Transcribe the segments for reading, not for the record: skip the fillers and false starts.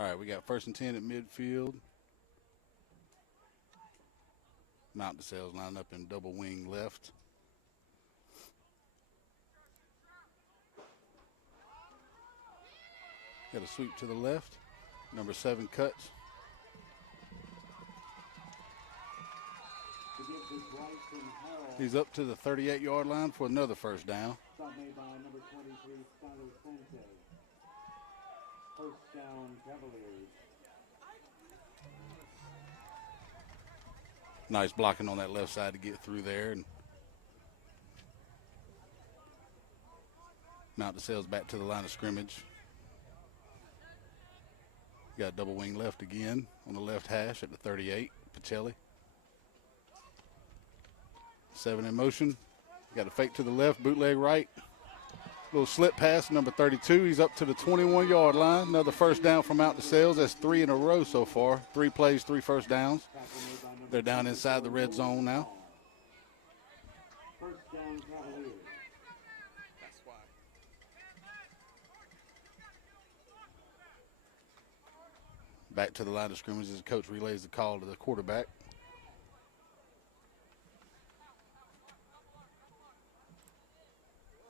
All right, we got 1st and 10 at midfield. Mount DeSales lined up in double wing left. Got a sweep to the left. Number 7 cuts. He's up to the 38-yard line for another first down. Stop made by number 23, Pacelli. First down, Cavaliers. Nice blocking on that left side to get through there. And Mount DeSales back to the line of scrimmage. Got double wing left again on the left hash at the 38, Pacelli. 7 in motion. Got a fake to the left, bootleg right. Little slip pass, number 32. He's up to the 21-yard line. Another first down from Mount DeSales. That's 3 in a row so far. 3 plays, 3 first downs. They're down inside the red zone now. First down, Cavaliers. That's why. Back to the line of scrimmage as the coach relays the call to the quarterback.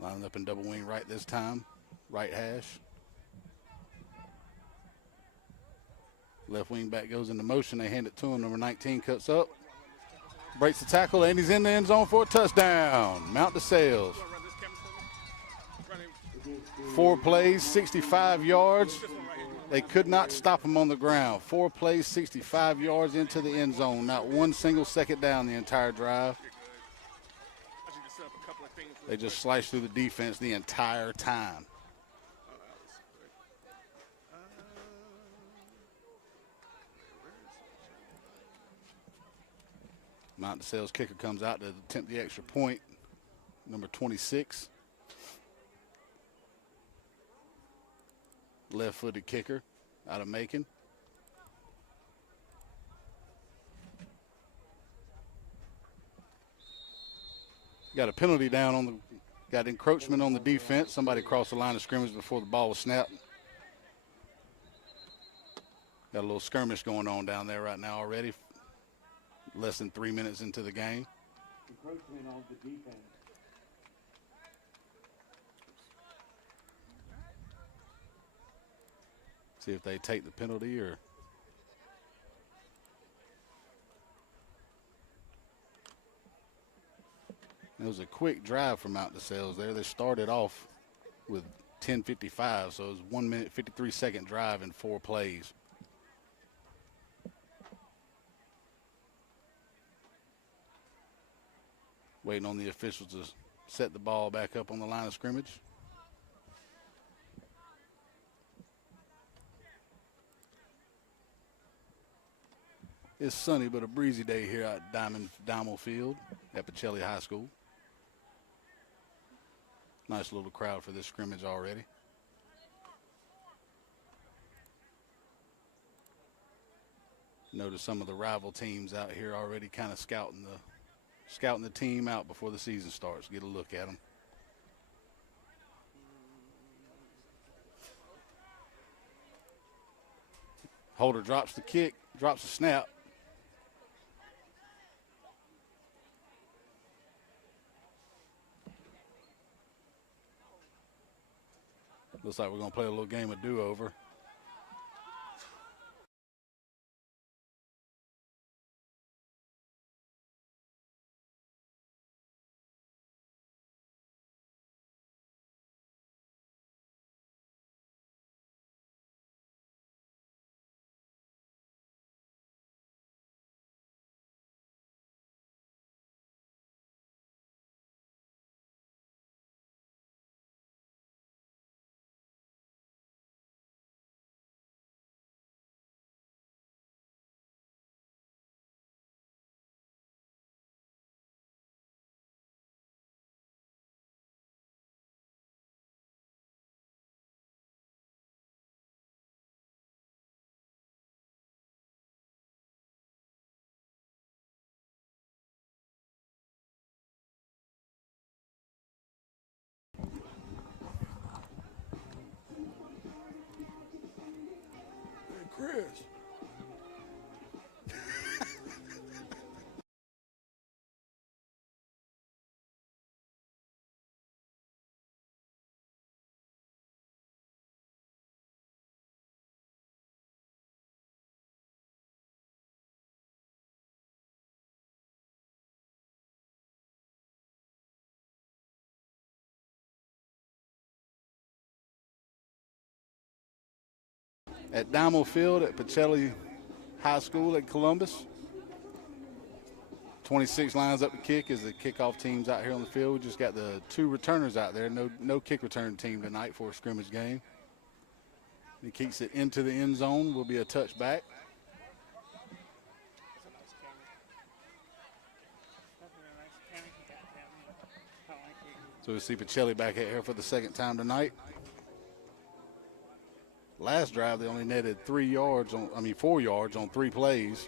Lining up in double wing right this time. Right hash. Left wing back goes into motion. They hand it to him. Number 19 cuts up. Breaks the tackle, and he's in the end zone for a touchdown. Mount DeSales. 4 plays, 65 yards. They could not stop him on the ground. 4 plays, 65 yards into the end zone. Not one single second down the entire drive. They just sliced through the defense the entire time. Mount DeSales kicker comes out to attempt the extra point. Number 26. Left-footed kicker out of Macon. Got a penalty down on the, got encroachment on the defense. Somebody crossed the line of scrimmage before the ball was snapped. Got a little skirmish going on down there right now already. Less than 3 minutes into the game. Encroachment on the defense. See if they take the penalty or. It was a quick drive from Mount DeSales there. They started off with 10:55, so it was 1 minute, 53-second drive in 4 plays. Waiting on the officials to set the ball back up on the line of scrimmage. It's sunny but a breezy day here at Diamond Field at Pacelli High School. Nice little crowd for this scrimmage already. Notice some of the rival teams out here already kind of scouting the team out before the season starts. Get a look at them. Holder drops the kick, drops the snap. Looks like we're going to play a little game of do-over. Chris. At Dymel Field at Pacelli High School at Columbus. 26 lines up to kick as the kickoff team's out here on the field. We just got the 2 returners out there. No kick return team tonight for a scrimmage game. He kicks it into the end zone. Will be a touchback. So we see Pacelli back at here for the second time tonight. Last drive, they only netted 4 yards on 3 plays.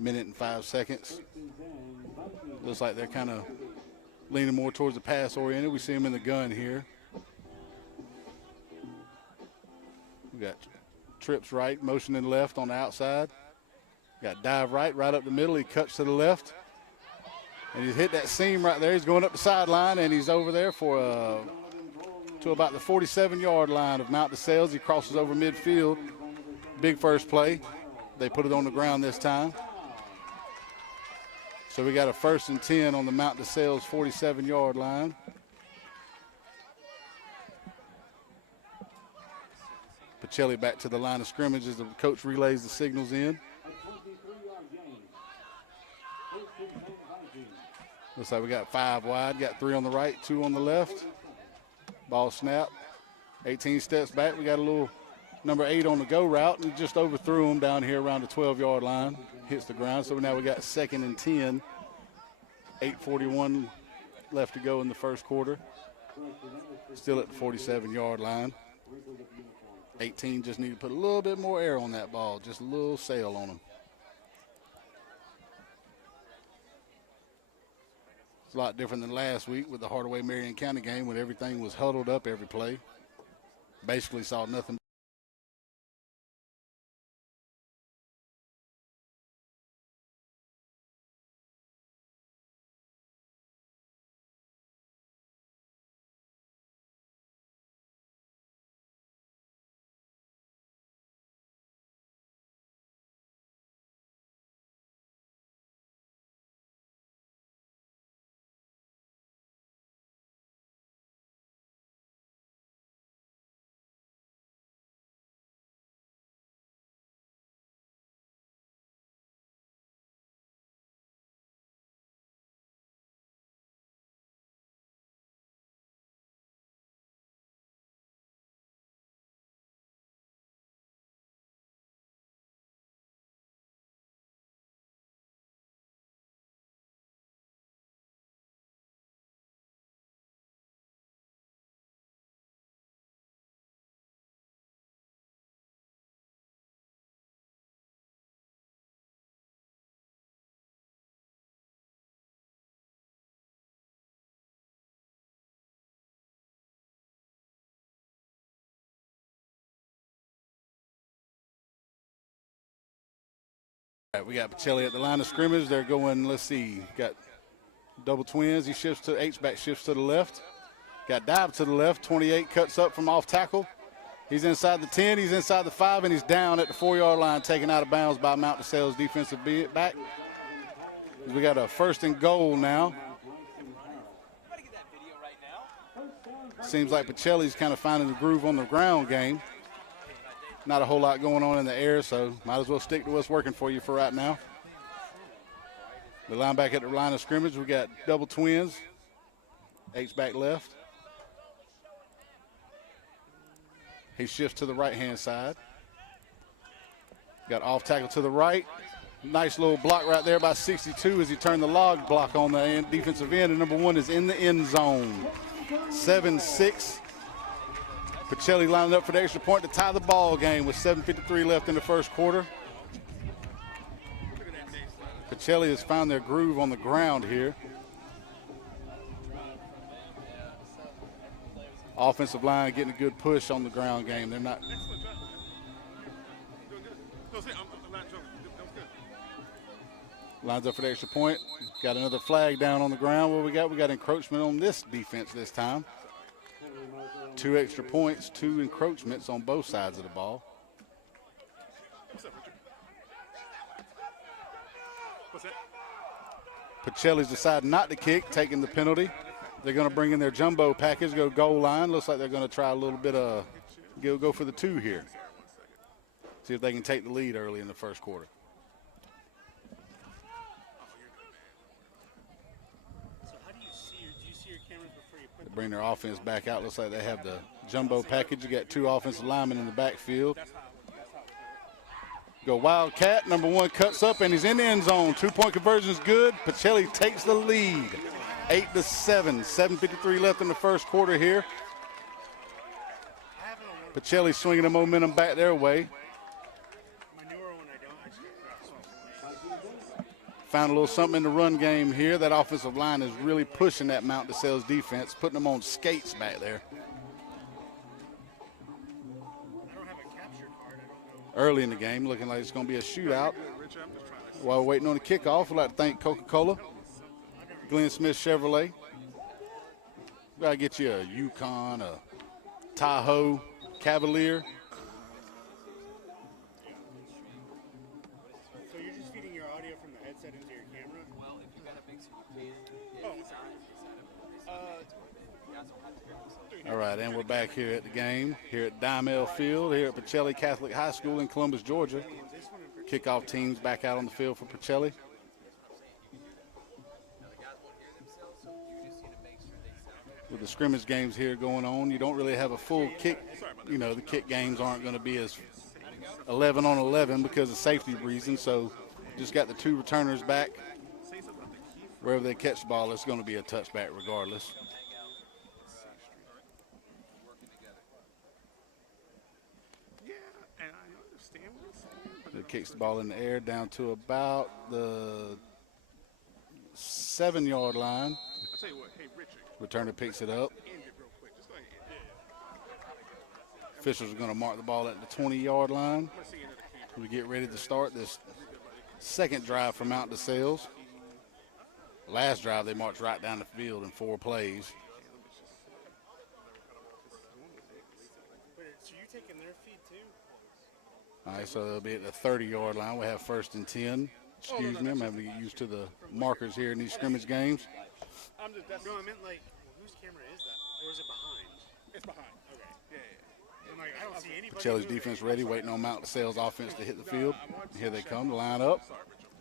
Minute and 5 seconds. Looks like they're kind of leaning more towards the pass oriented. We see him in the gun here. We got trips right, motioning left on the outside. Got dive right up the middle. He cuts to the left. And he's hit that seam right there. He's going up the sideline, and he's over there for to about the 47-yard line of Mount DeSales. He crosses over midfield. Big first play. They put it on the ground this time. So we got a 1st and 10 on the Mount DeSales 47-yard line. Pacelli back to the line of scrimmage as the coach relays the signals in. Looks like we got 5 wide, got 3 on the right, 2 on the left. Ball snap, 18 steps back. We got a little number 8 on the go route, and just overthrew him down here around the 12-yard line. Hits the ground, so now we got 2nd and 10. 8:41 left to go in the first quarter. Still at the 47-yard line. 18 just need to put a little bit more air on that ball, just a little sail on him. It's a lot different than last week with the Hardaway Marion County game when everything was huddled up every play. Basically saw nothing. All right, we got Pacelli at the line of scrimmage. They're going, let's see, got double twins. He shifts to H-back, shifts to the left. Got dive to the left. 28 cuts up from off tackle. He's inside the 10, he's inside the 5, and he's down at the 4-yard line, taken out of bounds by Mount DeSales defensive back. We got a 1st and goal now. Seems like Pacelli's kind of finding the groove on the ground game. Not a whole lot going on in the air, so might as well stick to what's working for you for right now. The linebacker at the line of scrimmage, we got double twins. H-back left. He shifts to the right-hand side. Got off tackle to the right. Nice little block right there by 62 as he turned the log block on the end, defensive end, and number 1 is in the end zone. 7-6. Pacelli lining up for the extra point to tie the ball game with 7:53 left in the first quarter. Pacelli has found their groove on the ground here. Offensive line getting a good push on the ground game. They're not. Lines up for the extra point. Got another flag down on the ground. What we got? We got encroachment on this defense this time. 2 extra points, 2 encroachments on both sides of the ball. Pacelli's decided not to kick, taking the penalty. They're going to bring in their jumbo package, go goal line. Looks like they're going to try a little bit of go for the 2 here. See if they can take the lead early in the first quarter. So how do you see your cameras before you put They bring their offense back out. Looks like they have the jumbo package. You got 2 offensive linemen in the backfield. Go Wildcat. Number 1 cuts up, and he's in the end zone. 2-point conversion is good. Pacelli takes the lead. 8-7. 7:53 left in the first quarter here. Pacelli swinging the momentum back their way. my newer one? I don't actually. Found a little something in the run game here. That offensive line is really pushing that Mount DeSales defense, putting them on skates back there. I don't have a capture card. I don't know. Early in the game, looking like it's going to be a shootout. While we're waiting on the kickoff, we'd like to thank Coca-Cola, Glenn Smith Chevrolet. We got to get you a Yukon, a Tahoe, Cavalier. So you're just feeding your audio from the headset into your camera? Well, if you got a mixer, you can. All right, and we're back here at the game, here at Dimel Field, here at Pacelli Catholic High School in Columbus, Georgia. Kickoff teams back out on the field for Pacelli. With the scrimmage games here going on, you don't really have a full kick. You know, the kick games aren't going to be as 11 on 11 because of safety reasons. So just got the 2 returners back. Wherever they catch the ball, it's going to be a touchback regardless. It kicks the ball in the air down to about the 7-yard line. I'll tell you what, hey, Richard, Returner picks it up. end it real quick. Just go ahead. Officials are going to mark the ball at the 20-yard line. Let's see another camera. We get ready to start this second drive from Mount DeSales. Last drive, they marched right down the field in 4 plays. Wait, so you're taking their feed too? All right, so they'll be at the 30-yard line. We have 1st and 10. Excuse me, I'm having to get used to the markers here in these scrimmage games. I'm just, that's, No, I meant like, whose camera is that? Or is it behind? it's behind. Okay. Yeah. I'm like, I don't see anybody. Pacelli's moving. defense ready, waiting on Mount DeSales offense to hit the field. Here they come, line up. Sorry, Richard.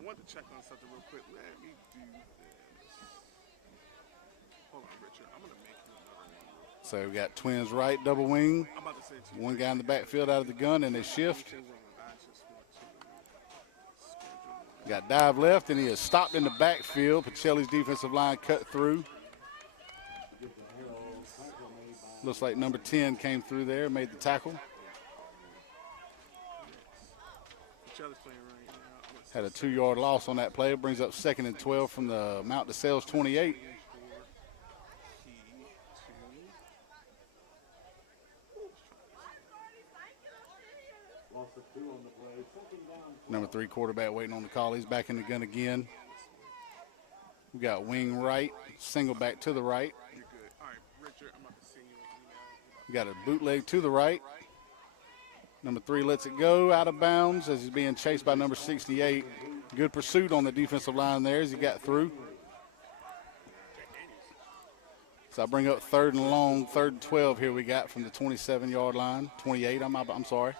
I wanted to check on something real quick. Let me do this. Hold on, Richard. I'm going to make you another one. So we got twins right, double wing. I'm about to say it to you. One guy in the backfield out of the gun, and they shift. I just want to schedule Got dive left, and he is stopped in the backfield. Pacelli's defensive line cut through. Looks like number 10 came through there, made the tackle. each other's playing right now. What's Had a 2-yard loss on that play. It brings up 2nd and 12 from the Mount DeSales 28. key Loss of 2 on the play. Second down. Number 3 quarterback waiting on the call. He's back in the gun again. We got wing right, single back to the right. to you're good. All right, Richard, I'm about to send you an email. We got a bootleg to the right. Number 3 lets it go out of bounds as he's being chased by number 68. Good pursuit on the defensive line there as he got through. So I bring up 3rd and long, 3rd and 12 here we got from the 27-yard line. 28, I'm sorry.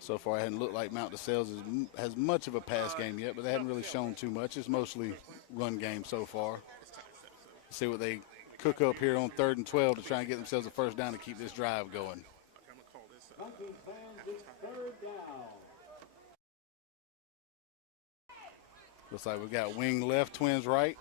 So far, it hadn't looked like Mount DeSales has much of a pass game yet, but they haven't really shown too much. It's mostly run game so far. See what they cook up here on 3rd and 12 to try and get themselves a first down to keep this drive going. Okay, I'm going to call this. Vikings fans, it's 3rd down. Looks like we got wing left, twins right.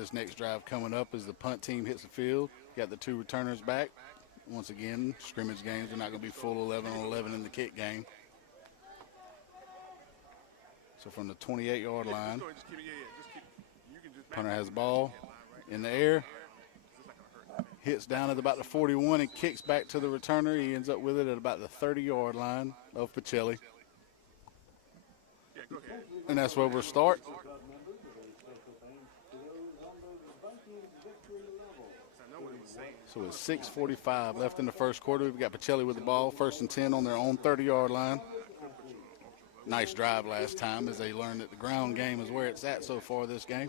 This next drive coming up as the punt team hits the field. Got the 2 returners back. Once again, scrimmage games are not going to be full 11 on 11 in the kick game. So from the 28-yard line, punter has the ball in the air, hits down at about the 41 and kicks back to the returner. He ends up with it at about the 30-yard line of Pacelli. And that's where we'll start. So it's 6:45 left in the first quarter. We've got Pacelli with the ball, 1st and 10 on their own 30-yard line. Nice drive last time as they learned that the ground game is where it's at so far this game.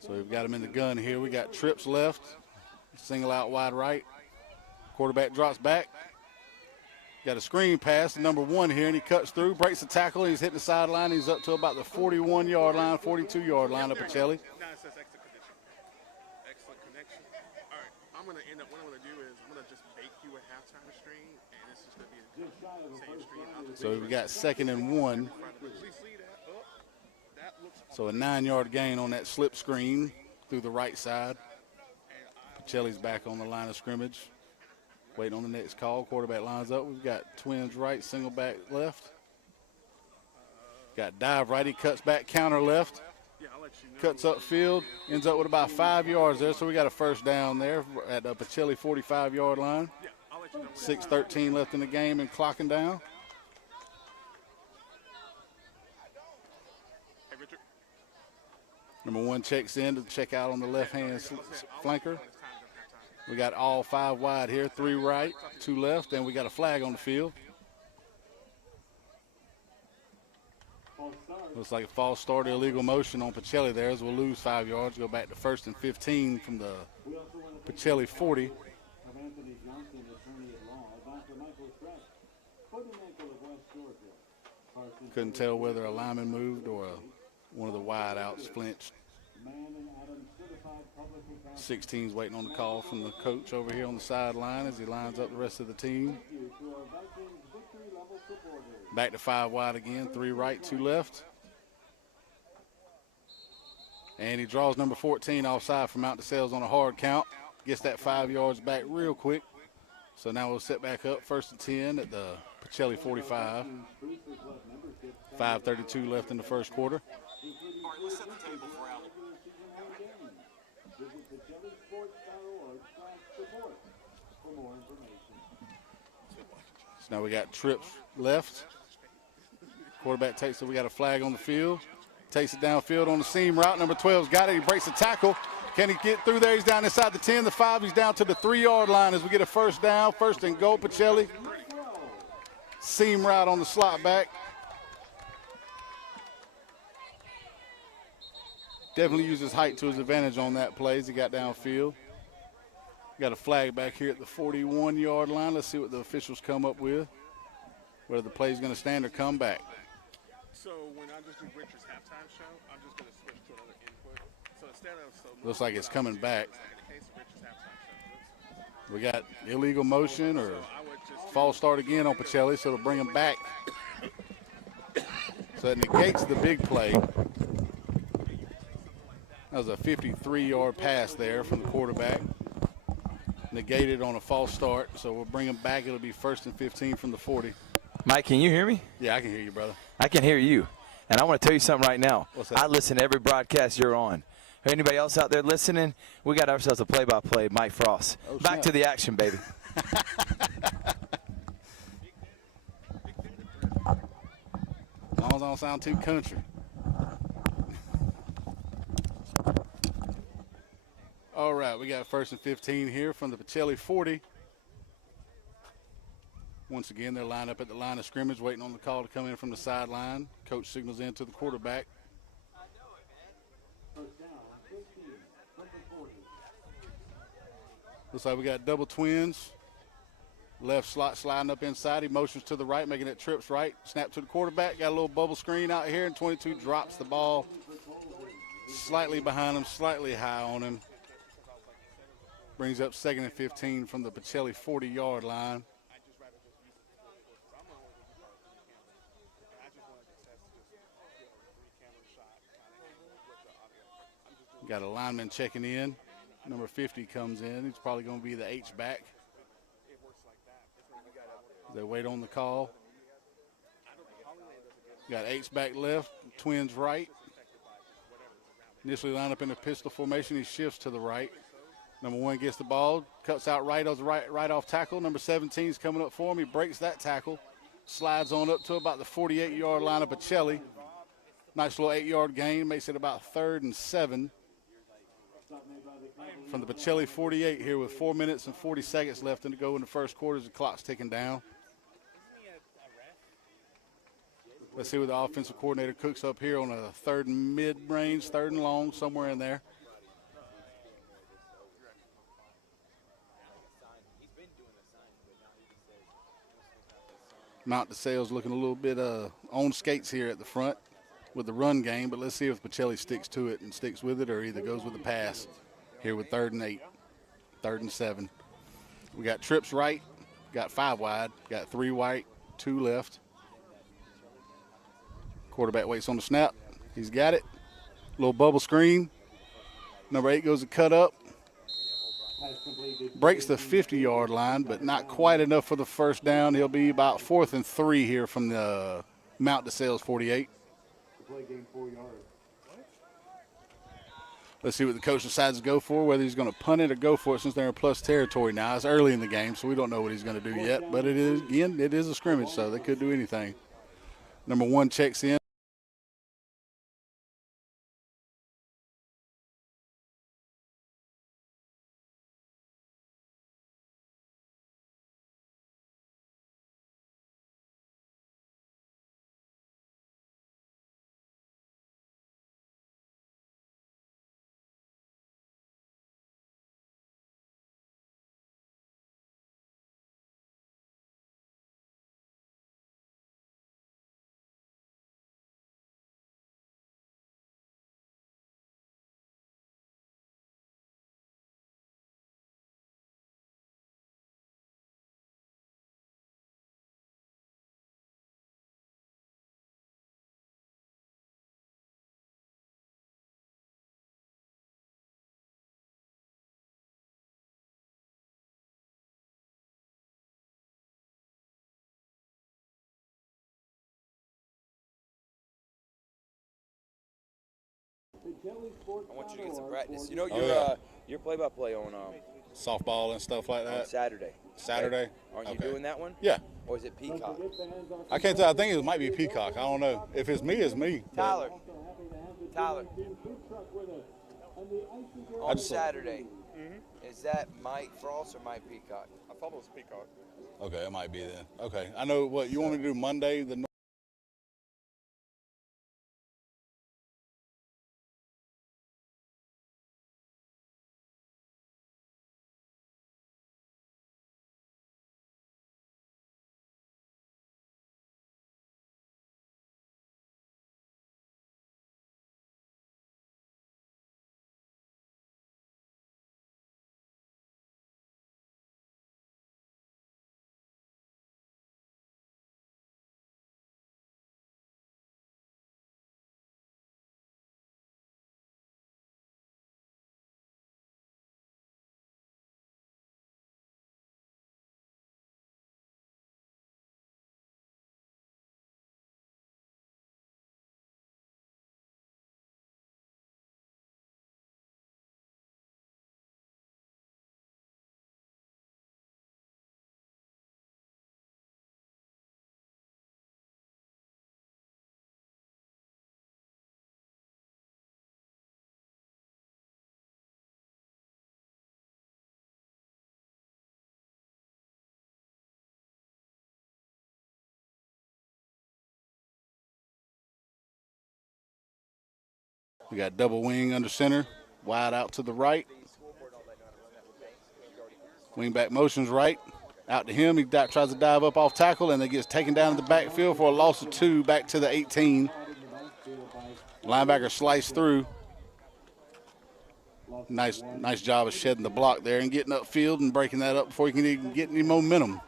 So we've got him in the gun here. We got trips left, single out wide right. Quarterback drops back. Got a screen pass to number 1 here, and he cuts through, breaks the tackle, and he's hitting the sideline. He's up to about the 41-yard line, 42-yard line of Pacelli. Now it says excellent connection. Excellent connection. All right, what I'm going to do is I'm going to just bake you a halftime screen, and it's just going to be the same screen. So we've got 2nd and 1. So a 9-yard gain on that slip screen through the right side. Pacelli's back on the line of scrimmage. Waiting on the next call. Quarterback lines up. We've got twins right, single back left. Got dive right. He cuts back, counter left. Cuts upfield. Ends up with about 5 yards there. So we got a first down there at the Pacelli 45-yard line. 6:13 left in the game and clocking down. Number 1 checks in to check out on the left-hand flanker. We got all 5 wide here, 3 right, 2 left, and we got a flag on the field. Looks like a false start or illegal motion on Pacelli there as we'll lose 5 yards. Go back to 1st and 15 from the Pacelli 40. Couldn't tell whether a lineman moved or one of the wide outs flinched. 16's waiting on the call from the coach over here on the sideline as he lines up the rest of the team. Back to 5 wide again, 3 right, 2 left. And he draws number 14 offside from Mount DeSales on a hard count. Gets that 5 yards back real quick. So now we'll set back up 1st and 10 at the Pacelli 45. 5:32 left in the first quarter. All right, let's set the table for Allen. So now we got trips left. Quarterback takes it. We got a flag on the field. Takes it downfield on the seam route. Number 12's got it. He breaks the tackle. Can he get through there? He's down inside the 10, the 5. He's down to the 3-yard line as we get a first down. 1st and goal, Pacelli. Seam route on the slot back. Definitely used his height to his advantage on that play as he got downfield. Got a flag back here at the 41-yard line. Let's see what the officials come up with, whether the play's going to stand or come back. So when I just do Richard's halftime show, I'm just going to switch to another input. So instead of Looks like it's coming back. in the case of Richard's halftime show, We got illegal motion or false start again on Pacelli, so it'll bring him back. So it negates the big play. That was a 53-yard pass there from the quarterback. Negated on a false start, so we'll bring him back. It'll be 1st and 15 from the 40. Mike, can you hear me? Yeah, I can hear you, brother. I can hear you. And I want to tell you something right now. What's that? I listen to every broadcast you're on. Anybody else out there listening? We got ourselves a play-by-play, Mike Frost. Oh, Back snap. to the action, baby. As long as I don't sound too country. All right, we got 1st and 15 here from the Pacelli 40. Once again, they're lined up at the line of scrimmage, waiting on the call to come in from the sideline. Coach signals in to the quarterback. Looks like we got double twins. Left slot sliding up inside. He motions to the right, making it trips right. Snap to the quarterback. Got a little bubble screen out here, and 22 drops the ball slightly behind him, slightly high on him. Brings up 2nd and 15 from the Pacelli 40-yard line. Got a lineman checking in. Number 50 comes in. He's probably going to be the H-back. They wait on the call. Got H-back left, Twins right. Initially line up in a pistol formation. He shifts to the right. Number 1 gets the ball, cuts out right off tackle. Number 17 is coming up for him. He breaks that tackle, slides on up to about the 48-yard line of Pacelli. Nice little 8-yard gain, makes it about 3rd and 7 from the Pacelli 48 here with 4 minutes and 40 seconds left to go in the first quarter as the clock's ticking down. Let's see what the offensive coordinator cooks up here on a 3rd and mid-range, 3rd and long, somewhere in there. Mount DeSales looking a little bit on skates here at the front with the run game, but let's see if Pacelli sticks to it and sticks with it or either goes with the pass here with 3rd and 8, 3rd and 7. We got trips right, got 5 wide, got 3 right, 2 left. Quarterback waits on the snap. He's got it. Little bubble screen. Number 8 goes to cut up. Breaks the 50-yard line, but not quite enough for the first down. He'll be about 4th and 3 here from the Mount DeSales 48. Play game 4 yards. Let's see what the coach decides to go for, whether he's going to punt it or go for it since they're in plus territory now. It's early in the game, so we don't know what he's going to do yet. But it is a scrimmage, so they could do anything. Number 1 checks in. I want you to get some practice. You know your play-by-play on Softball and stuff like that. Saturday. Saturday? Okay. Aren't you Okay. doing that one? Yeah. Or is it Peacock? I can't tell. I think it might be Peacock. I don't know. If it's me, it's me. Tyler. I On just- Saturday, is that Mike Frost or Mike Peacock? I thought it was Peacock. Okay, it might be then. Okay. I know what you want me to do Monday. We got double wing under center, wide out to the right. Wing back motions right, out to him. He tries to dive up off tackle, and it gets taken down in the backfield for a loss of 2 back to the 18. Linebacker sliced through. Nice job of shedding the block there and getting upfield and breaking that up before he can even get any momentum.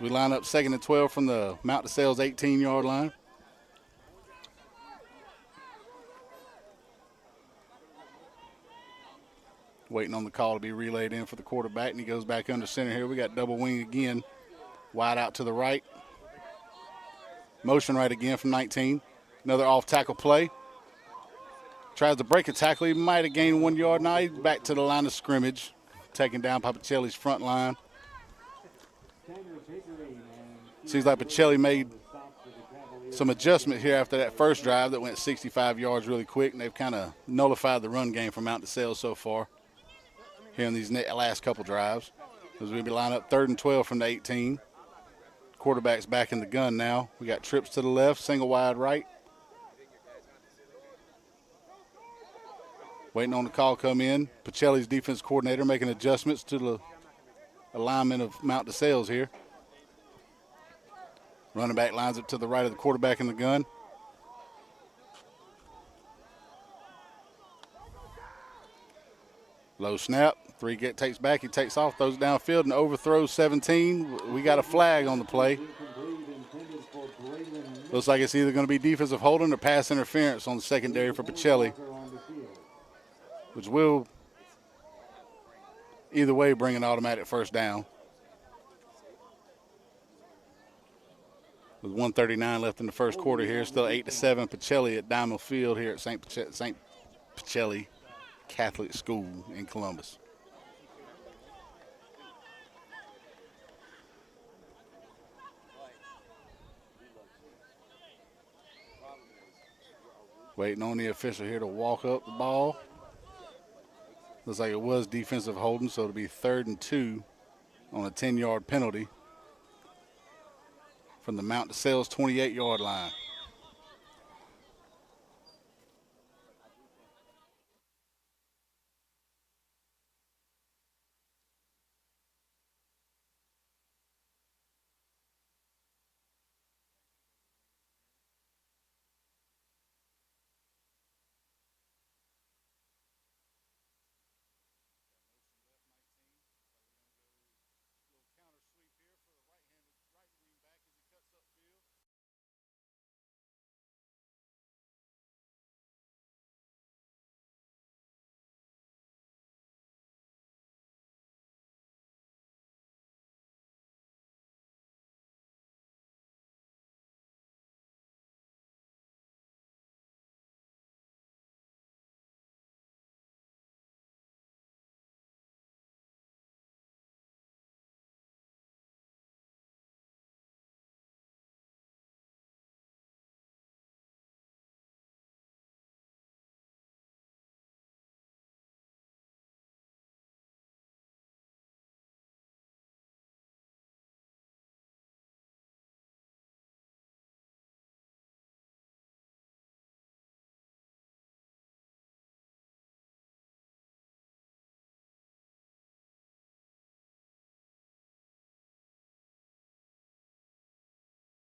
We line up 2nd and 12 from the Mount DeSales 18-yard line. Waiting on the call to be relayed in for the quarterback, and he goes back under center here. We got double wing again. Wide out to the right. Motion right again from 19. Another off tackle play. Tries to break a tackle. He might have gained 1 yard. Now he's back to the line of scrimmage, taking down Pacelli's front line. Seems like Pacelli made some adjustment here after that first drive that went 65 yards really quick, and they've kind of nullified the run game from Mount DeSales so far here in these last couple drives. As we line up 3rd and 12 from the 18. Quarterback's back in the gun now. We got trips to the left, single wide right. Waiting on the call come in. Pacelli's defense coordinator making adjustments to the alignment of Mount DeSales here. Running back lines up to the right of the quarterback in the gun. Low snap. 3 takes back. He takes off, throws downfield, and overthrows 17. We got a flag on the play. Looks like it's either going to be defensive holding or pass interference on the secondary for Pacelli, which will either way bring an automatic first down. With 1:39 left in the first quarter here, still 8-7 Pacelli at Diamond Field here at St. Pacelli Catholic School in Columbus. Waiting on the official here to walk up the ball. Looks like it was defensive holding, so it'll be 3rd and 2 on a 10-yard penalty from the Mount DeSales 28-yard line.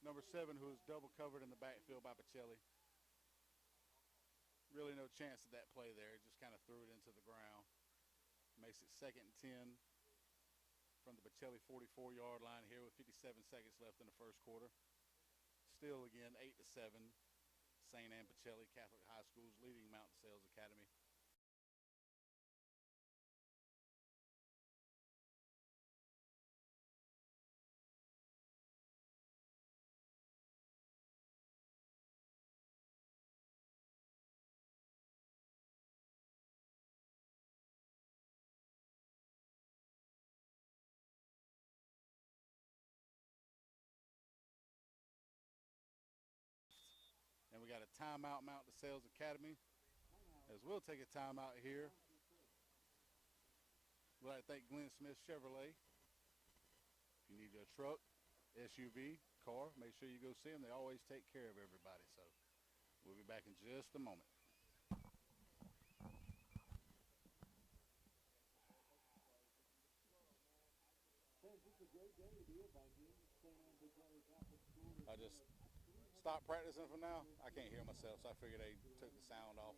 Number 7, who is double covered in the backfield by Pacelli. Really no chance of that play there. Just kind of threw it into the ground. Makes it 2nd and 10 from the Pacelli 44-yard line here with 57 seconds left in the first quarter. Still again 8-7. St. Anne Pacelli Catholic High School's leading Mount DeSales Academy. And we got a timeout, Mount DeSales Academy, as we'll take a timeout here. We'd like to thank Glenn Smith Chevrolet. If you need a truck, SUV, car, make sure you go see them. They always take care of everybody. So we'll be back in just a moment. I just stopped practicing for now. I can't hear myself, so I figured they took the sound off.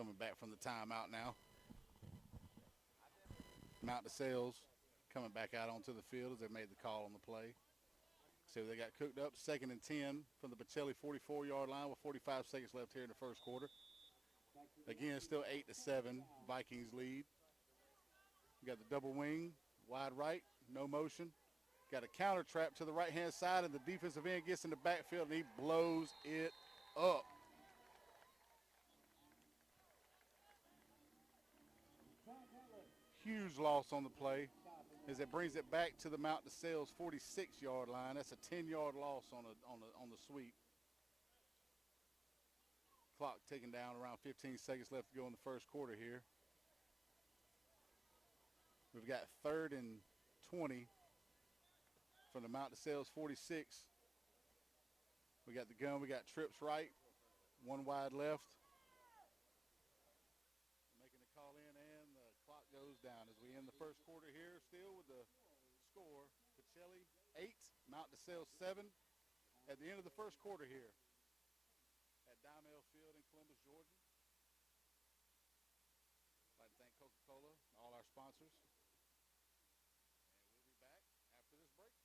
coming back from the timeout now. Mount DeSales coming back out onto the field as they made the call on the play. So they got cooked up, 2nd and 10 from the Pacelli 44-yard line with 45 seconds left here in the first quarter. Again, still 8-7, Vikings lead. We got the double wing, wide right, no motion. Got a counter trap to the right-hand side, and the defensive end gets in the backfield, and he blows it up. Huge loss on the play as it brings it back to the Mount DeSales 46-yard line. That's a 10-yard loss on the sweep. Clock ticking down, around 15 seconds left to go in the first quarter here. We've got 3rd and 20 from the Mount DeSales 46. We got the gun. We got trips right, one wide left. Making the call in, and the clock goes down as we end the first quarter here, still with the score. Pacelli 8, Mount DeSales 7 at the end of the first quarter here at Dimel Field in Columbus, Georgia. I'd like to thank Coca-Cola and all our sponsors. And we'll be back after this break.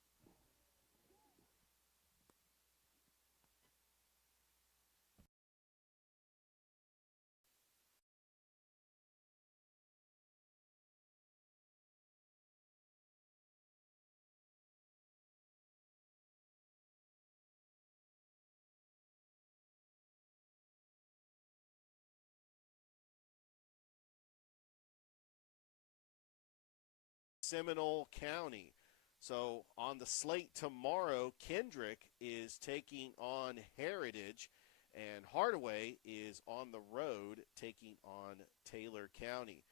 Seminole County. So on the slate tomorrow, Kendrick is taking on Heritage, and Hardaway is on the road taking on Taylor County.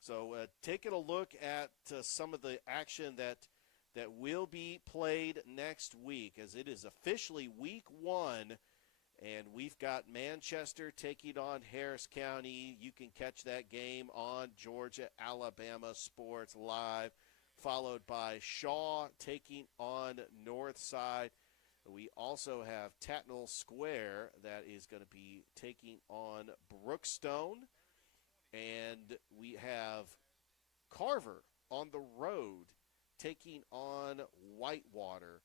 So taking a look at some of the action that will be played next week, as it is officially week 1. And we've got Manchester taking on Harris County. You can catch that game on Georgia, Alabama Sports Live, followed by Shaw taking on Northside. We also have Tatnall Square that is going to be taking on Brookstone. And we have Carver on the road taking on Whitewater.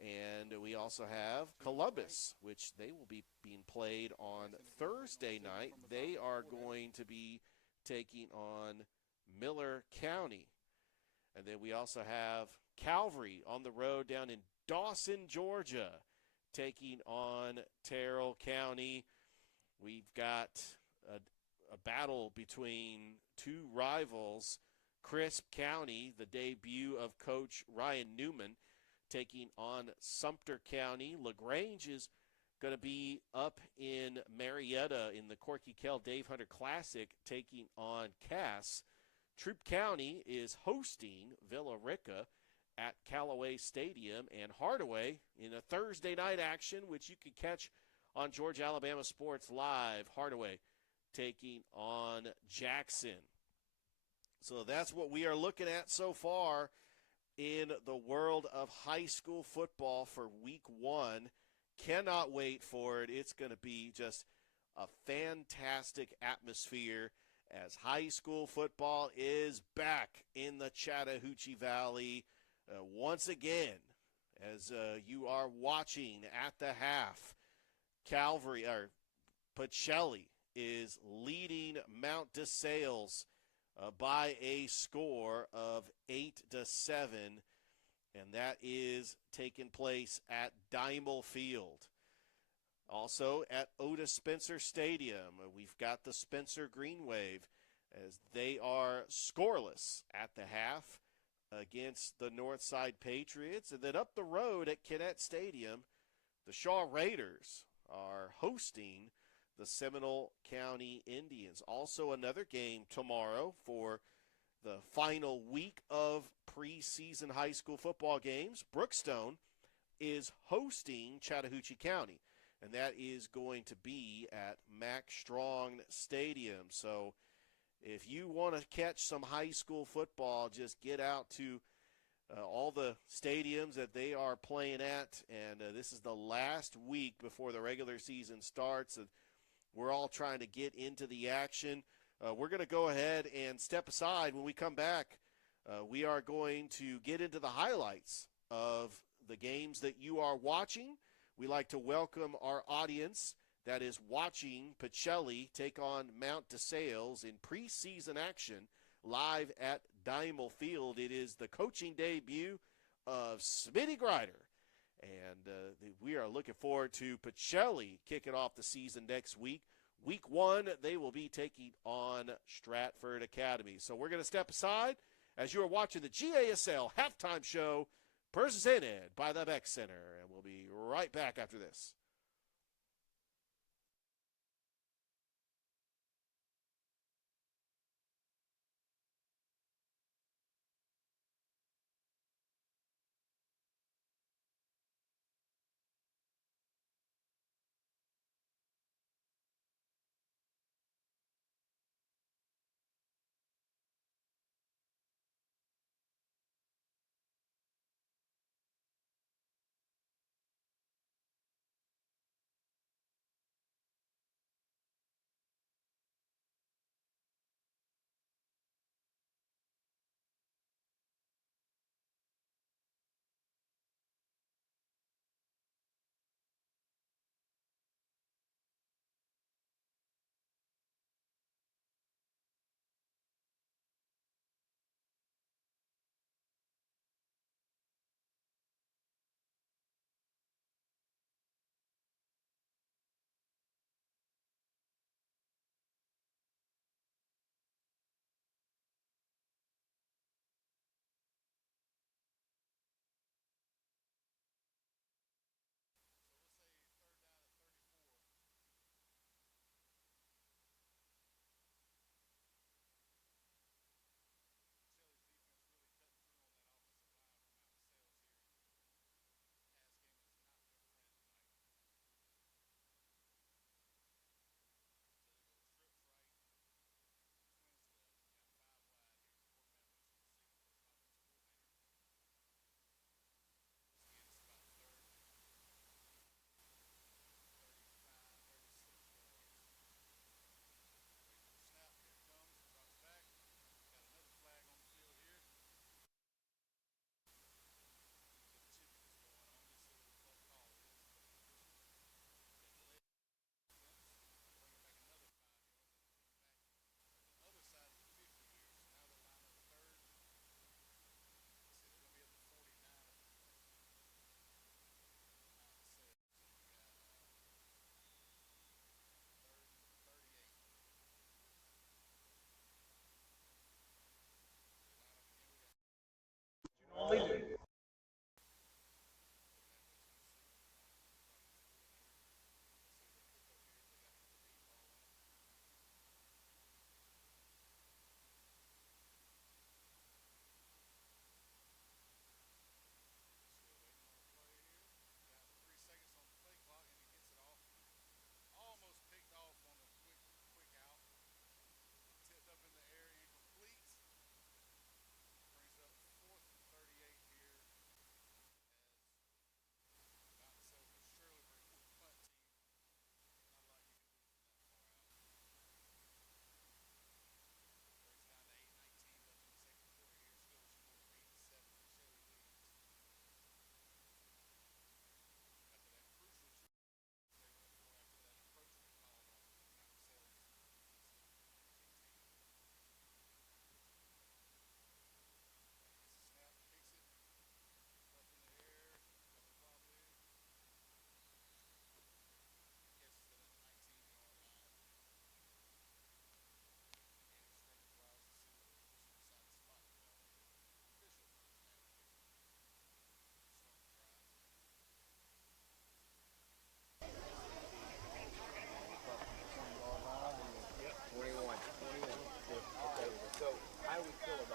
And we also have Columbus, which they will be being played on Thursday night. They are going to be taking on Miller County. And then we also have Calvary on the road down in Dawson, Georgia, taking on Terrell County. We've got a battle between two rivals, Crisp County, the debut of Coach Ryan Newman, taking on Sumter County. LaGrange is going to be up in Marietta in the Corky Kell Dave Hunter Classic, taking on Cass. Troup County is hosting Villa Rica at Callaway Stadium, and Hardaway in a Thursday night action, which you can catch on Georgia Alabama Sports Live. Hardaway taking on Jackson. So that's what we are looking at so far in the world of high school football for week 1. Cannot wait for it. It's going to be just a fantastic atmosphere as high school football is back in the Chattahoochee Valley once again. As you are watching at the half, Pacelli is leading Mount DeSales by a score of 8-7, and that is taking place at Dimel Field. Also at Otis Spencer Stadium, we've got the Spencer Green Wave as they are scoreless at the half against the Northside Patriots. And then up the road at Kinnett Stadium, the Shaw Raiders are hosting the Seminole County Indians. Also another game tomorrow for the final week of preseason high school football games. Brookstone is hosting Chattahoochee County, and that is going to be at Mack Strong Stadium. So if you want to catch some high school football, just get out to all the stadiums that they are playing at, and this is the last week before the regular season starts. We're all trying to get into the action. We're going to go ahead and step aside. When we come back, we are going to get into the highlights of the games that you are watching. We like to welcome our audience that is watching Pacelli take on Mount DeSales in preseason action live at Diamond Field. It is the coaching debut of Smitty Grider. And we are looking forward to Pacelli kicking off the season next week. Week 1, they will be taking on Stratford Academy. So we're going to step aside as you are watching the GASL halftime show presented by the Beck Center. And we'll be right back after this.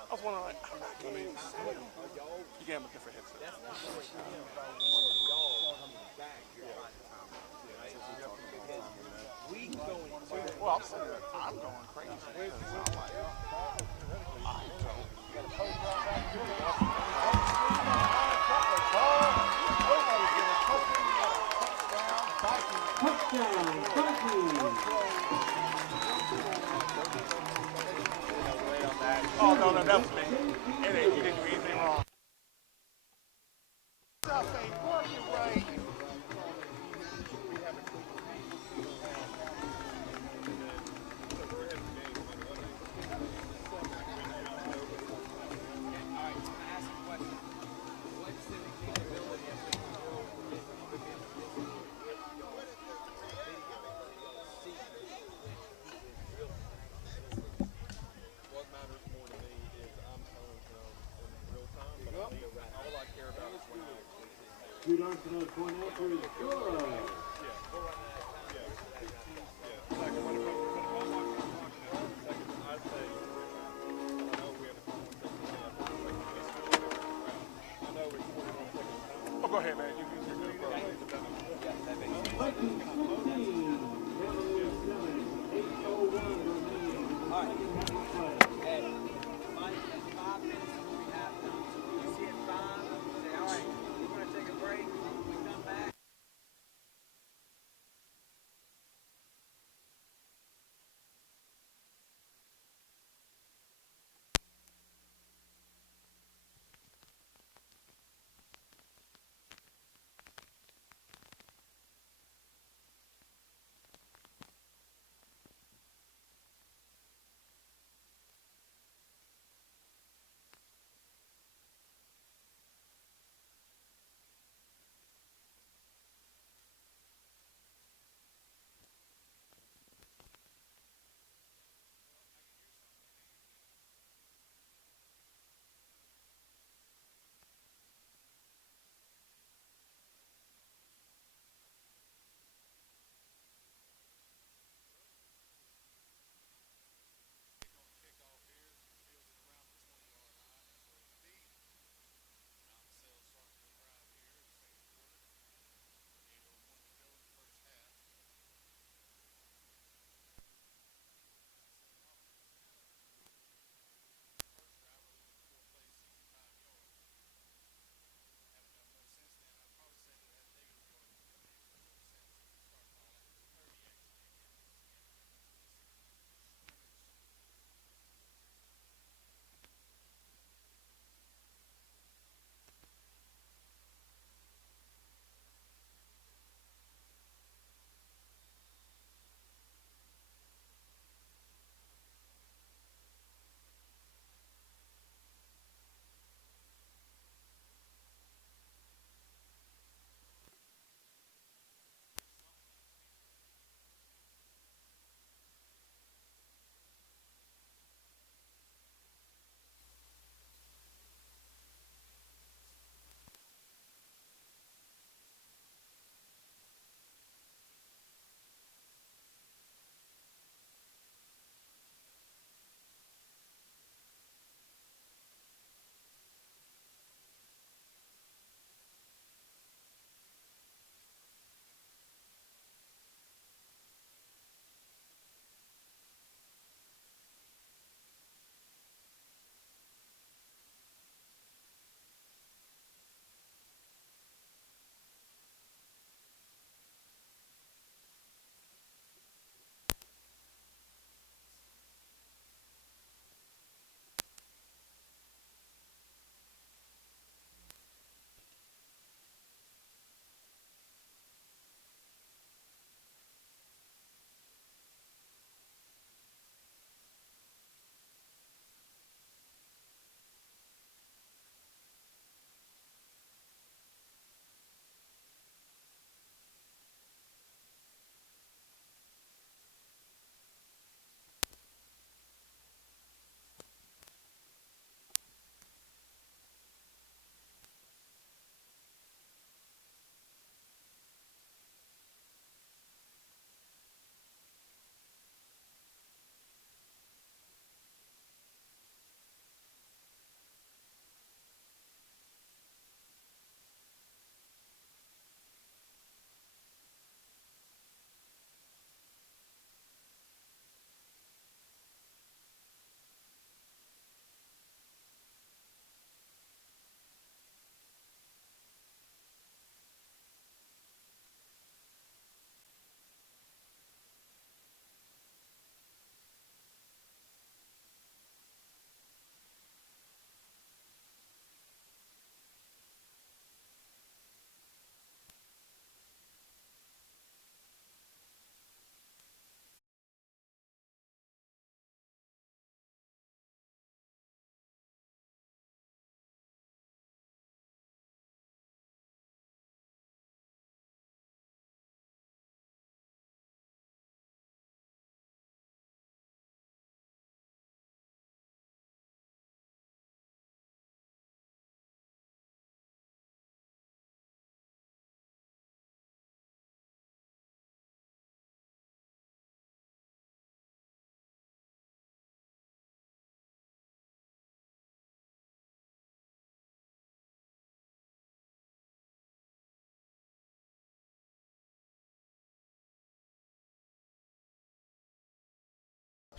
I was wondering, you gave him a different headset. Well, I'm sitting there, I'm going crazy. Touchdown, Vikings! Oh, no, that was me. You didn't do anything wrong. Stuff ain't working right. Shoot Arsenal point out for his score. Oh, go ahead, man. You Vikings 14, Cavaliers 7, 8:01 remaining. All right. Play. Hey, Mike, 5 minutes before we have time. So when you see it 5, say, all right, we're going to take a break. When we come back.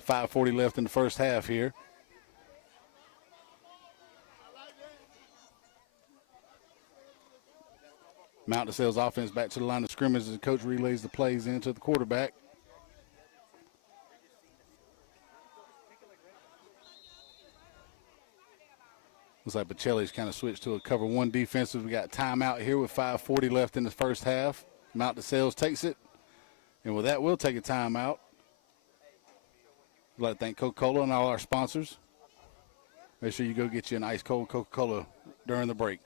5:40 left in the first half here. Mount DeSales offense back to the line of scrimmage as the coach relays the plays into the quarterback. Looks like Pacelli's kind of switched to a cover one defensive. We got timeout here with 5:40 left in the first half. Mount DeSales takes it. And with that, we'll take a timeout. I'd like to thank Coca-Cola and all our sponsors. Make sure you go get you an ice cold Coca-Cola during the break.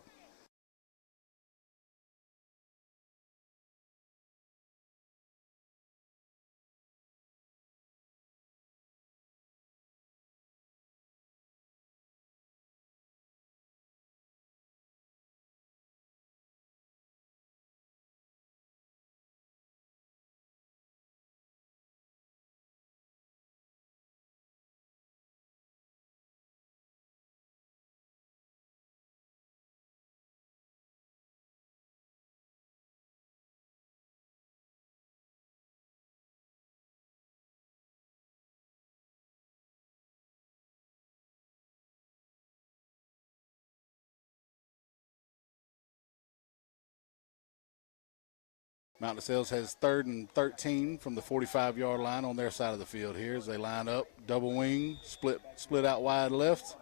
Mount DeSales has 3rd and 13 from the 45-yard line on their side of the field here as they line up. Double wing, split out wide left.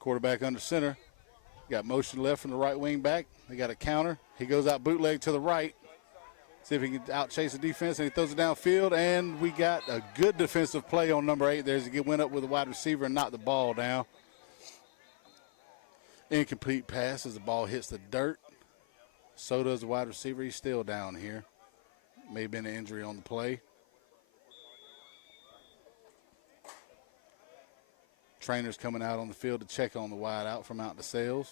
Quarterback under center. Got motion left from the right wing back. They got a counter. He goes out bootleg to the right. See if he can out-chase the defense, and he throws it downfield. And we got a good defensive play on number 8 there as he went up with a wide receiver and knocked the ball down. Incomplete pass as the ball hits the dirt. So does the wide receiver. He's still down here. May have been an injury on the play. Trainers coming out on the field to check on the wide out from Mount DeSales.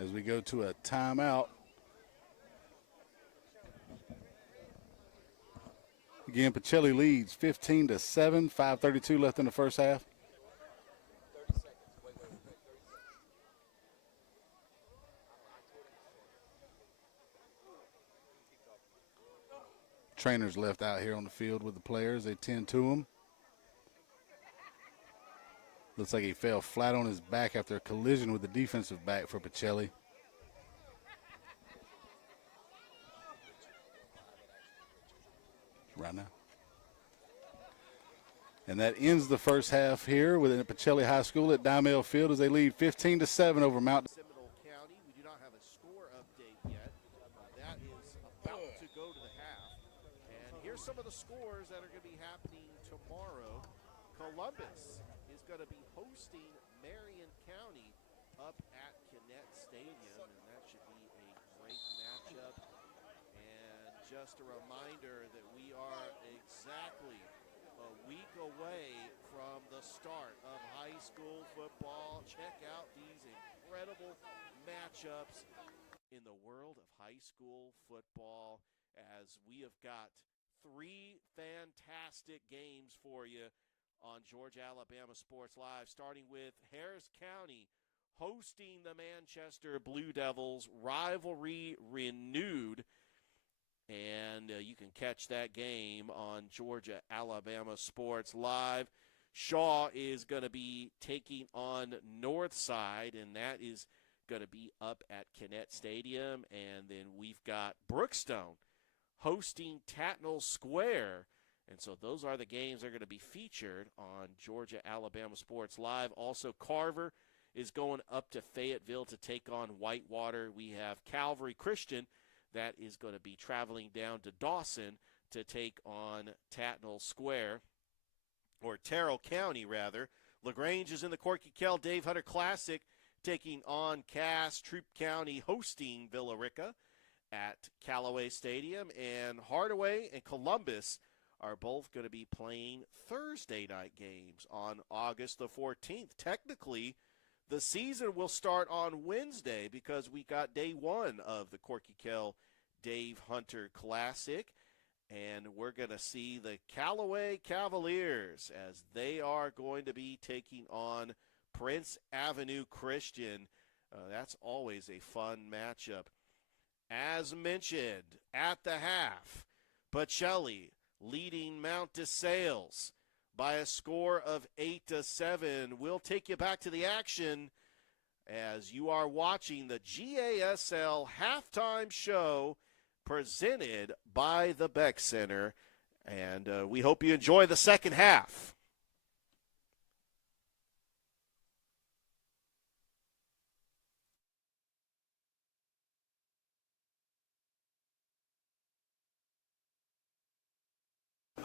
As we go to a timeout. Again, Pacelli leads 15-7, 5:32 left in the first half. Trainers left out here on the field with the players. They tend to him. Looks like he fell flat on his back after a collision with the defensive back for Pacelli. Right now. And that ends the first half here with Pacelli High School at Dimel Field as they lead 15-7 over Mount. Seminole County. We do not have a score update yet. That is about to go to the half. And here's some of the scores that are going to be happening tomorrow. Columbus is going to be hosting Marion County up at Kinnett Stadium, and that should be a great matchup. And just a reminder that we are exactly a week away from the start of high school football. Check out these incredible matchups in the world of high school football as we have got 3 fantastic games for you on Georgia Alabama Sports Live, starting with Harris County hosting the Manchester Blue Devils, rivalry renewed. And you can catch that game on Georgia Alabama Sports Live. Shaw is going to be taking on Northside, and that is going to be up at Kinnett Stadium. And then we've got Brookstone hosting Tatnall Square. And so those are the games that are going to be featured on Georgia Alabama Sports Live. Also, Carver is going up to Fayetteville to take on Whitewater. We have Calvary Christian that is going to be traveling down to Dawson to take on Tatnall Square, or Terrell County, rather. LaGrange is in the Corky Kell Dave Hunter Classic, taking on Cass. Troup County hosting Villa Rica at Callaway Stadium. And Hardaway and Columbus are both going to be playing Thursday night games on August the 14th. Technically, the season will start on Wednesday because we got day 1 of the Corky Kell Dave Hunter Classic. And we're going to see the Callaway Cavaliers as they are going to be taking on Prince Avenue Christian. That's always a fun matchup. As mentioned, at the half, Pacelli leading Mount DeSales by a score of 8-7. We'll take you back to the action as you are watching the GASL halftime show presented by the Beck Center. And we hope you enjoy the second half.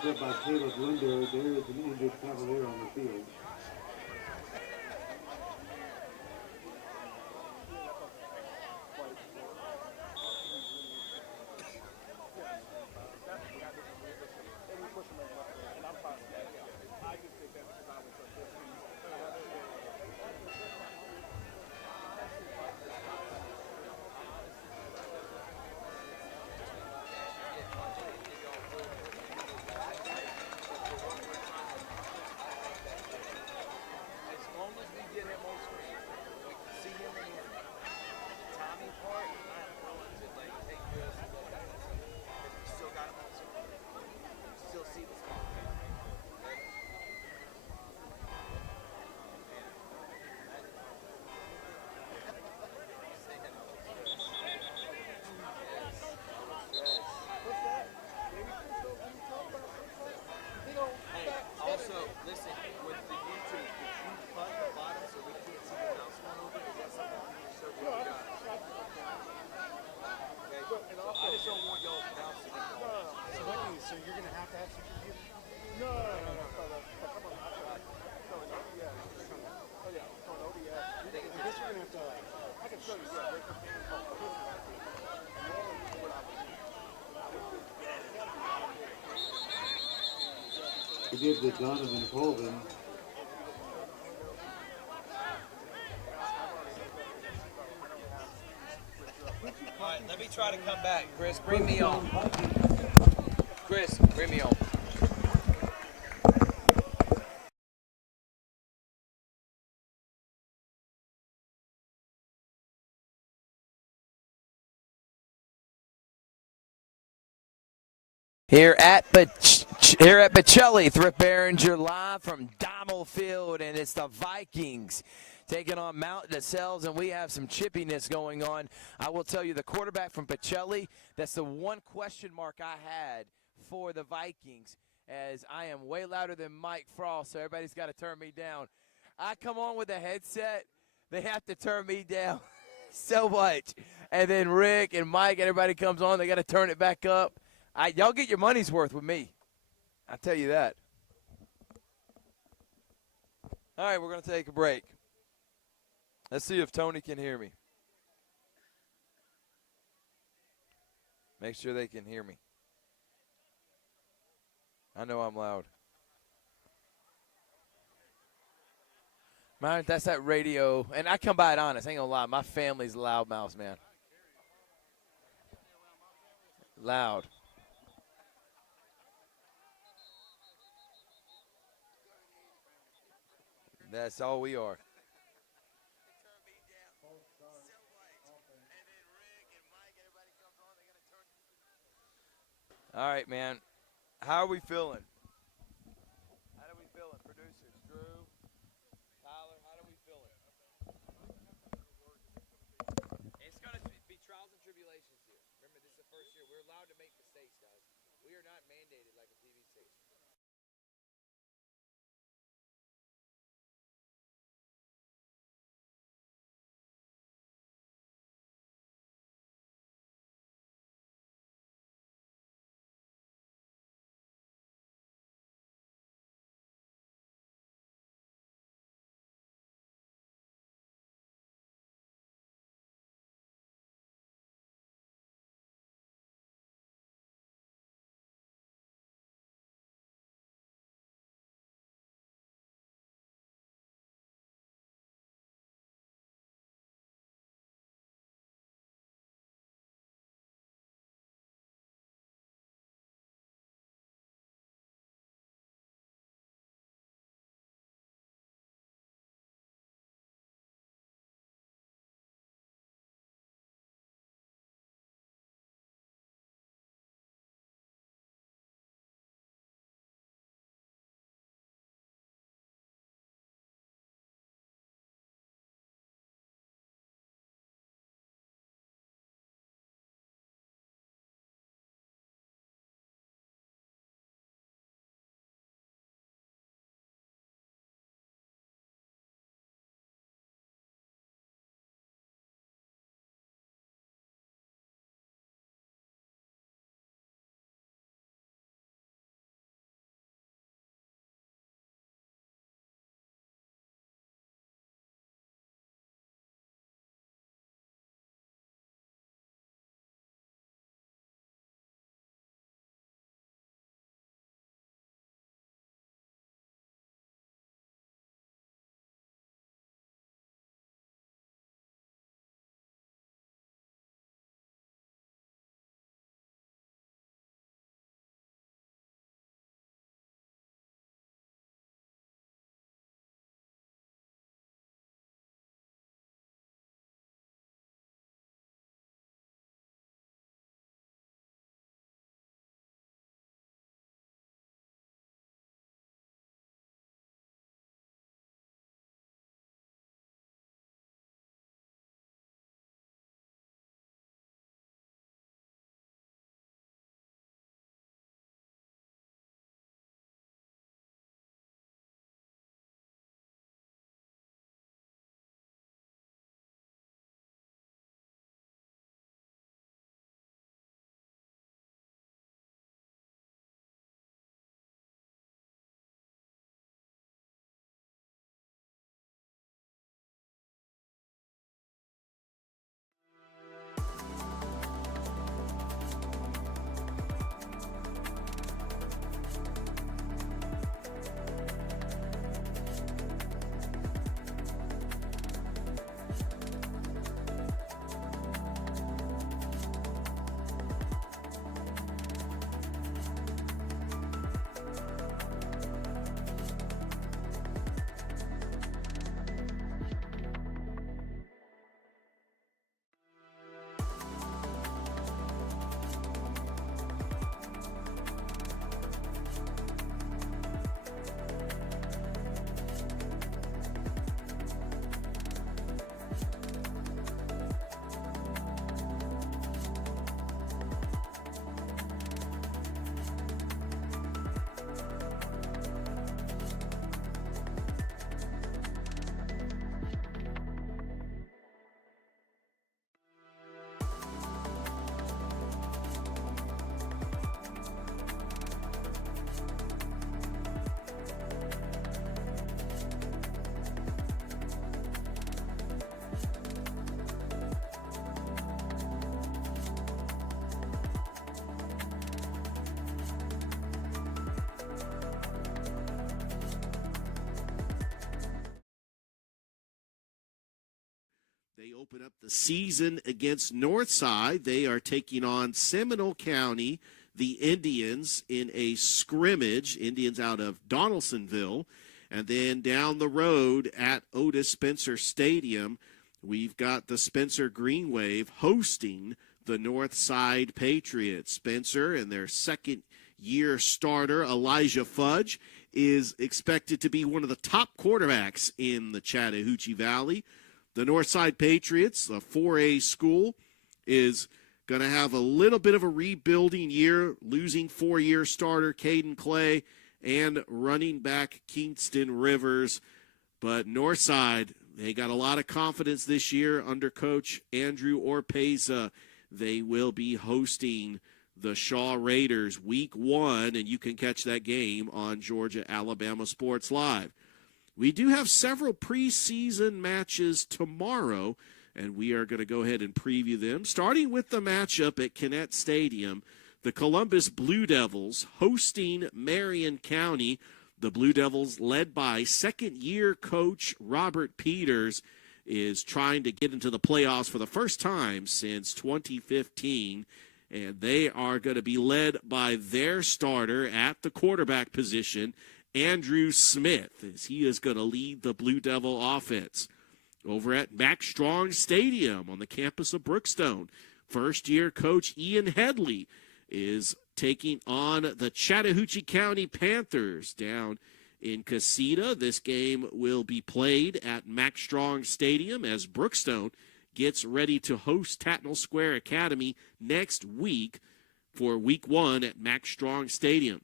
By Caleb Linder, there is an injured Cavalier on the field. So you're gonna have to have some computer? No. Oh yeah, it's on ODS. I guess you're gonna have to. I can show you. Yeah, there's a thing called He did the Donovan Colvin. All right, let me try to come back. Chris, bring me on. Chris, bring me on. Here at Pacelli, Thrift Behringer live from Dommel Field, and it's the Vikings taking on Mount DeSales, and we have some chippiness going on. I will tell you, the quarterback from Pacelli, that's the one question mark I had for the Vikings, as I am way louder than Mike Frost, so everybody's got to turn me down. I come on with a headset, they have to turn me down so much. And then Rick and Mike, everybody comes on, they got to turn it back up. Y'all get your money's worth with me. I tell you that. All right, we're going to take a break. Let's see if Tony can hear me. Make sure they can hear me. I know I'm loud. Man, that's that radio. And I come by it honest. I ain't going to lie. My family's loud mouths, man. Loud. That's all we are. All right, man. How are we feeling? How do we feeling? Producers, Drew, Tyler, how do we feeling? It's going to be trials and tribulations here. Remember, this is the first year. We're allowed to make mistakes, guys. We are not mandated like a TV station. They open up the season against Northside. They are taking on Seminole County, the Indians, in a scrimmage. Indians out of Donaldsonville. And then down the road at Otis Spencer Stadium, we've got the Spencer Green Wave hosting the Northside Patriots. Spencer and their second-year starter, Elijah Fudge, is expected to be one of the top quarterbacks in the Chattahoochee Valley. The Northside Patriots, a 4A school, is going to have a little bit of a rebuilding year, losing 4-year starter Caden Clay and running back Kingston Rivers. But Northside, they got a lot of confidence this year under Coach Andrew Orpeza. They will be hosting the Shaw Raiders week 1, and you can catch that game on Georgia-Alabama Sports Live. We do have several preseason matches tomorrow, and we are going to go ahead and preview them, starting with the matchup at Kinnett Stadium. The Columbus Blue Devils hosting Marion County. The Blue Devils, led by second-year coach Robert Peters, is trying to get into the playoffs for the first time since 2015. And they are going to be led by their starter at the quarterback position, Andrew Smith, as he is going to lead the Blue Devil offense. Over at Max Strong Stadium on the campus of Brookstone, first-year coach Ian Headley is taking on the Chattahoochee County Panthers down in Casita. This game will be played at Max Strong Stadium as Brookstone gets ready to host Tatnall Square Academy next week for week 1 at Max Strong Stadium.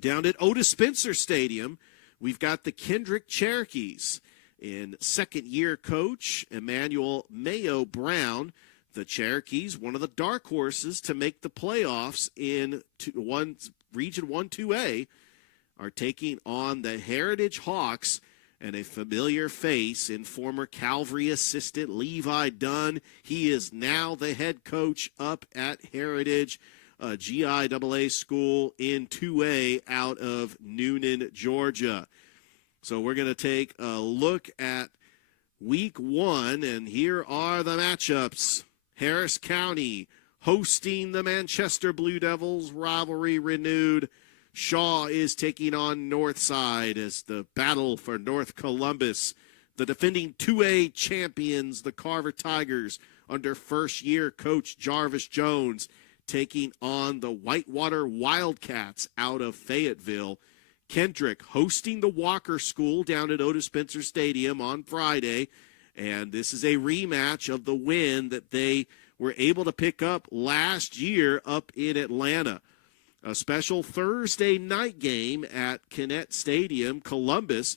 Down at Otis Spencer Stadium, we've got the Kendrick Cherokees in second-year coach Emmanuel Mayo Brown. The Cherokees, one of the dark horses to make the playoffs in Region 1-2A, are taking on the Heritage Hawks, and a familiar face in former Calvary assistant Levi Dunn. He is now the head coach up at Heritage, a GIAA school in 2A out of Noonan, Georgia. So we're going to take a look at week 1, and here are the matchups. Harris County hosting the Manchester Blue Devils, rivalry renewed. Shaw is taking on Northside as the battle for North Columbus. The defending 2A champions, the Carver Tigers, under first-year coach Jarvis Jones, taking on the Whitewater Wildcats out of Fayetteville. Kendrick hosting the Walker School down at Otis Spencer Stadium on Friday. And this is a rematch of the win that they were able to pick up last year up in Atlanta. A special Thursday night game at Kinnett Stadium. Columbus